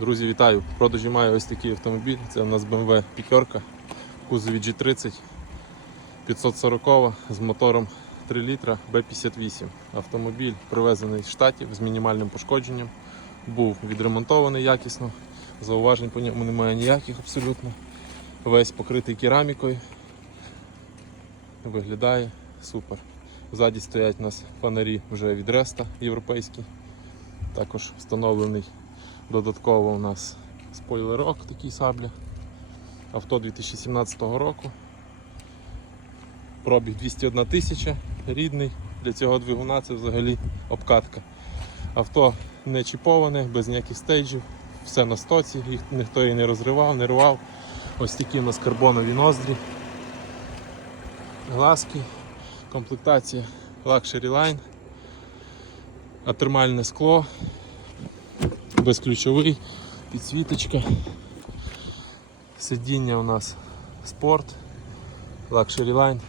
Друзі, вітаю! В продажі маю ось такий автомобіль. Це у нас BMW п'ятерка кузові G30 540 з мотором 3 літра B58. Автомобіль привезений з штатів з мінімальним пошкодженням. Був відремонтований якісно. Зауважень по ньому немає ніяких абсолютно. Весь покритий керамікою. Виглядає супер. Ззаді стоять у нас фонарі вже від Реста європейські. Також встановлений Додатково у нас спойлерок такий сабля. Авто 2017 року. Пробіг 201 тисяча, рідний. Для цього двигуна це взагалі обкатка. Авто не чіповане, без ніяких стейджів, все на стоці, їх ніхто її не розривав, не рвав. Ось такі у нас карбонові ноздрі. Глазки, комплектація Luxury Line, атермальне скло, безключовий, підсвіточка. Сидіння у нас спорт, Luxury Line.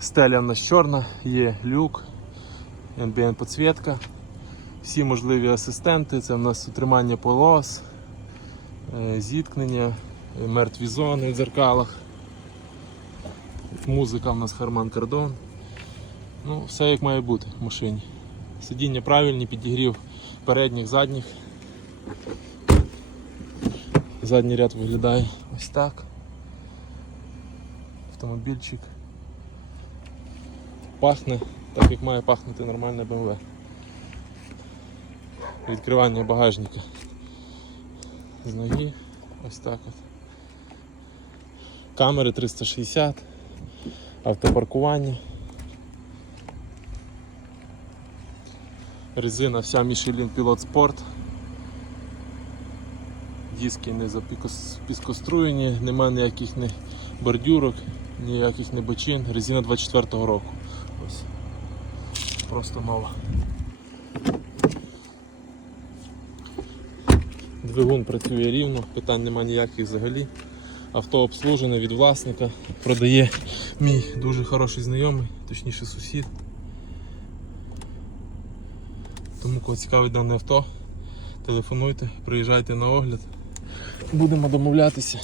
Стеля у нас чорна, є люк, ambient підсвітка. Всі можливі асистенти, це у нас утримання полос, е, зіткнення, мертві зони в дзеркалах. Музика у нас Harman Kardon. Ну, все як має бути в машині. Сидіння правильні, підігрів передніх, задніх. Задній ряд виглядає ось так. Автомобільчик. Пахне так, як має пахнути нормальне BMW. Відкривання багажника. З ноги. Ось так от. Камери 360, автопаркування. Резина вся Michelin Pilot Sport. Диски не запіскоструєні, немає ніяких не бордюрок, ніяких не бочин. Резина 24-го року. Ось. Просто нова. Двигун працює рівно, питань немає ніяких взагалі. Авто обслужене від власника, продає мій дуже хороший знайомий, точніше сусід. Тому кого цікавить дане авто, телефонуйте, приїжджайте на огляд. Будемо домовлятися.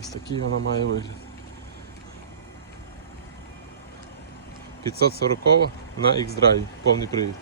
Ось такий вона має вигляд. 540 на X-Drive, повний привід.